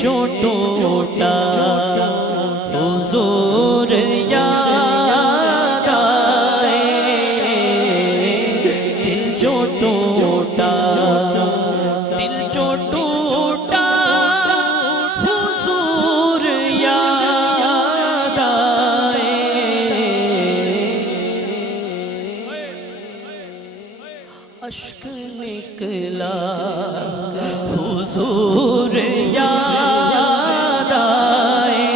जो टूटा हुजूर याद आए, दिल जो टूटा, दिल जो टूटा हुजूर याद आए। अश्क निकला हुजूर याद आए,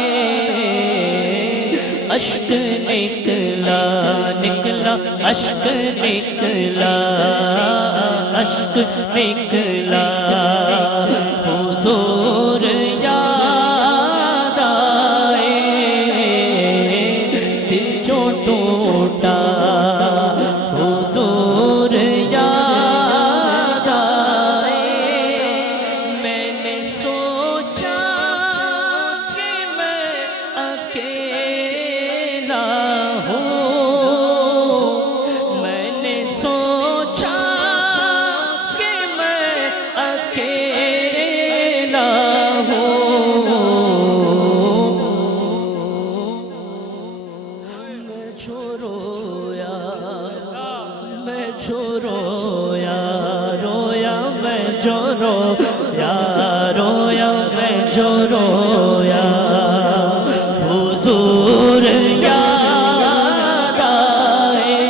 अश्क निकला निकला, अश्क निकला, अश्क निकला हुजूर याद आए, दिल जो टूटा हुजूर याद आए। मैंने सोचा कि मैं अकेला हूँ, मैंने सोचा कि मैं अकेला हूँ। मैं जो रोया, मैं जो रोया, रोया मैं जो रोया, रोया मैं जो रोया हुजूर याद आए,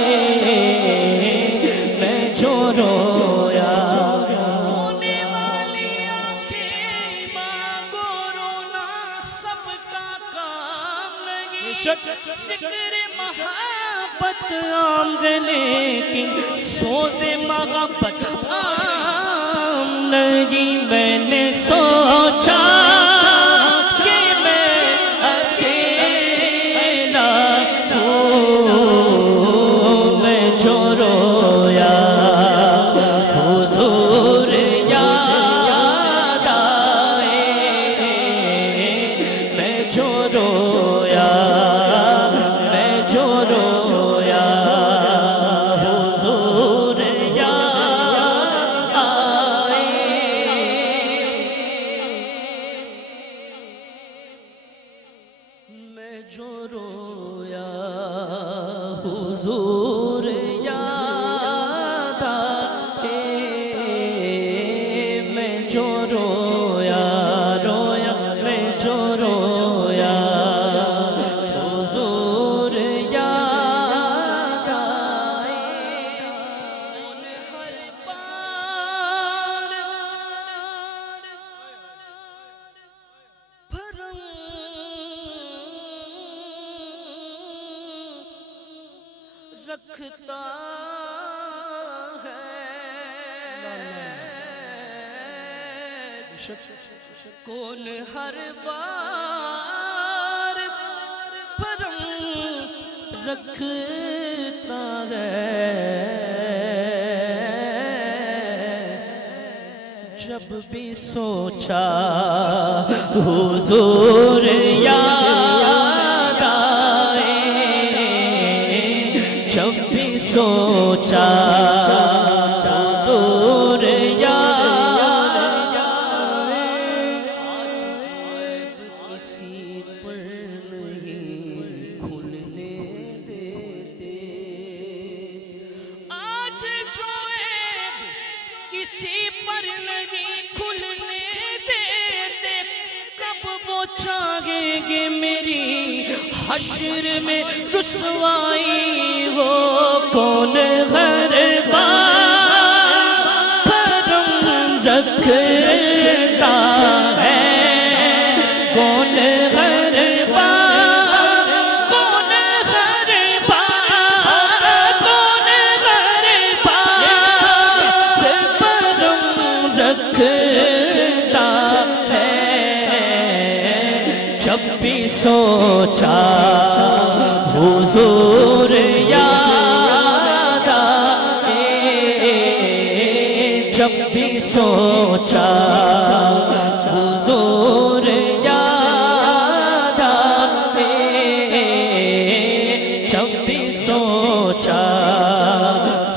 मैं जो रोया। रोने वाली आंखें मांगो रोना सबका काम नहीं, जिक्र मोहब्बत आमद लेकिन सोज़े मोहब्बत आम नहीं। मैंने सोचा कि मैं अकेला हूँ, मैं जो रोया हुजूर याद आए, मैं जो रोया, मैं जो रोया हुजूर याद आए। मैं जो रोया हुजूर याद आए, मैं जो रोया, रोया मैं जो रोया हुजूर याद आए। कौन हर बार भरम रखता है, कौन हर बार भरम रखता है। जब भी सोचा हुजूर याद आए, जब भी सोचा हुजूर याद आए। आज ऐब किसी पर नहीं खुलने देते, आज जो ऐब किसी पर नहीं खुलने देते, कब वो चाहेंगे मेरी हश्र में रुसवाई। वो कौन हर बार भरम रखता है, कौन हर बार, कौन हर बार, कौन हर बार भरम रखता है। जब भी सोचा हुजूर याद आए, जब भी सोचा हुजूर याद आए, जब भी सोचा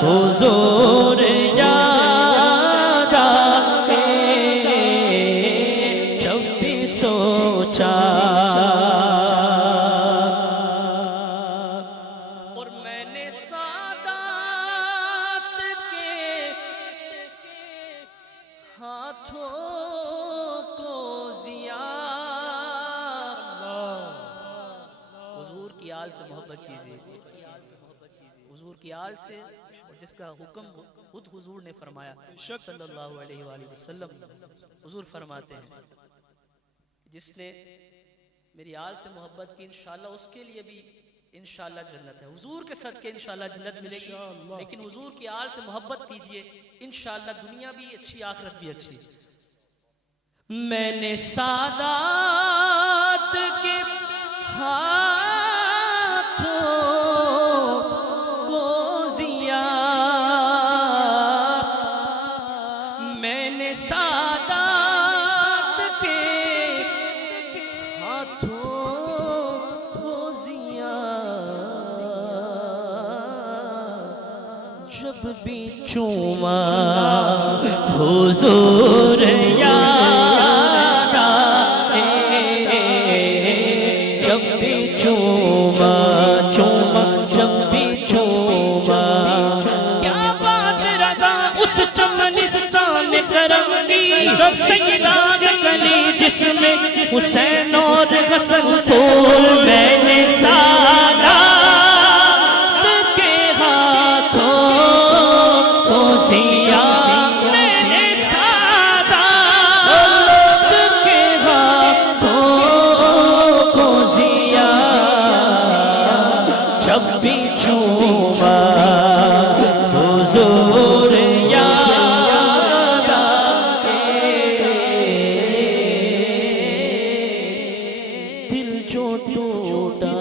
हुजूर याद आए, जब भी सोचा। और मैंने सादात के हाथों को जिया। हुजूर की आल से मोहब्बत कीजिए, हुजूर की आल से, और जिसका हुक्म खुद हुजूर ने फरमाया सल्लल्लाहु अलैहि वसल्लम। हुजूर फरमाते हैं जिसने मेरी आल से मोहब्बत की इंशाअल्लाह उसके लिए भी इंशाअल्लाह जन्नत है। हुजूर के सदके इंशाअल्लाह जन्नत मिलेगी, लेकिन हुजूर की आल से मोहब्बत कीजिए, इंशाअल्लाह दुनिया भी अच्छी आखिरत भी अच्छी। मैंने सादात के हाथों को जिया, मैंने सादात के हाथों को जिया। जब भी चूमा हुजूर याद आए, जब भी चूमा चूमा, जब भी चूमा। क्या बात रज़ा उस चमनिस्तान करम की, सैयदा गली जिसमें हुसैन और हसन को मैंने सादात के हाथों को जिया। मैंने सादात के हाथों को जिया। जब भी चूमा हुजूर याद आए, दिल जो टूटा